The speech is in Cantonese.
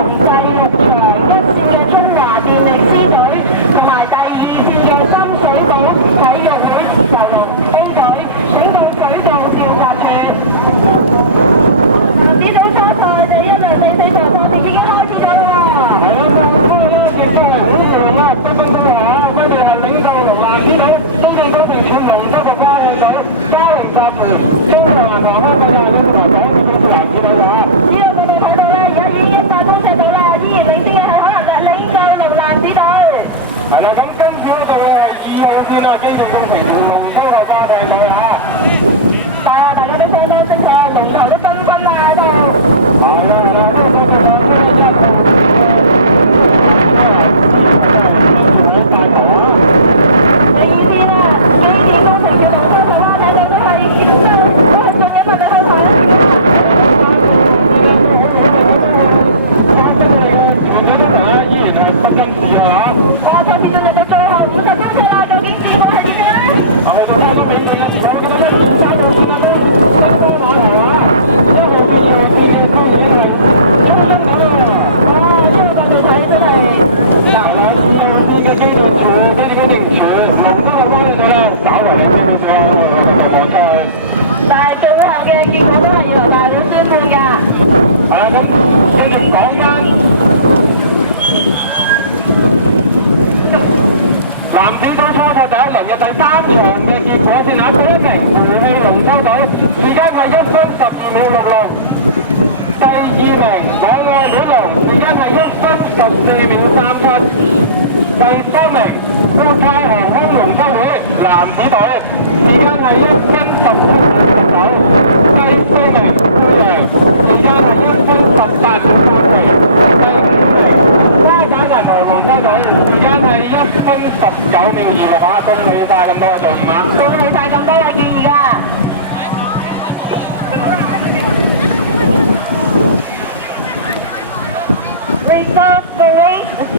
第6場一線嘅中華電力獅隊，同埋第2線嘅深水埗體育會就龍 A 隊，請到水道調查處。男子組初賽第1、2、4、4場賽事已經開始咗啦喎。係啊，咁所以咧亦都係5條龍啊，不分高下，分別係領袖龍男子隊、中正工程處龍舟服花艇隊、嘉榮集團、中石環堂香港有限公司同埋港鐵公司男子隊㗎。呢個角度睇到咧，而家已經100公尺到啦，依然領先嘅係可能領袖龍男子隊。係啦，咁跟住嗰度嘅係2號線啊，機電工程處龍舟服花艇隊啊。大家都相當清楚，龍頭都紛紛啦喺度。係啦，呢個角度上出1號線嘅真係跟住喺帶頭啊！第2線啊，機電工程處龍舟服花艇隊都係盡緊密力去排緊線啦。發生我哋嘅全隊工程咧，依然係不甘示弱啊！哇！賽事進入到最後50公尺啦，究竟結果係點樣咧？去到差唔多尾段嘅時候，我見到1線、3號線啊都升波碼頭啊！1號線、2號線嘅都已經係衝升緊啦！哇！呢個角度睇真係係啦，2號線嘅機電處、機電工程處、龍舟服花艇隊咧，稍為領先少少啊！我哋個角度望出去。但係最後嘅結果都係要由大會宣判㗎。係啦，咁跟住講翻男子組初賽第1輪嘅第3場嘅結果先嚇，第1名胡氣龍舟隊時間係1分12秒66，第2名我愛戀龍時間係1分14秒37，第3名國泰航空龍舟會男子隊時間係1分17秒19，第4名佩陽時間係1分18秒34，第5名花灑銀河龍舟隊時間係1分19秒26啊！恭喜晒咁多位隊伍啊！恭喜晒咁多位建議㗎。Result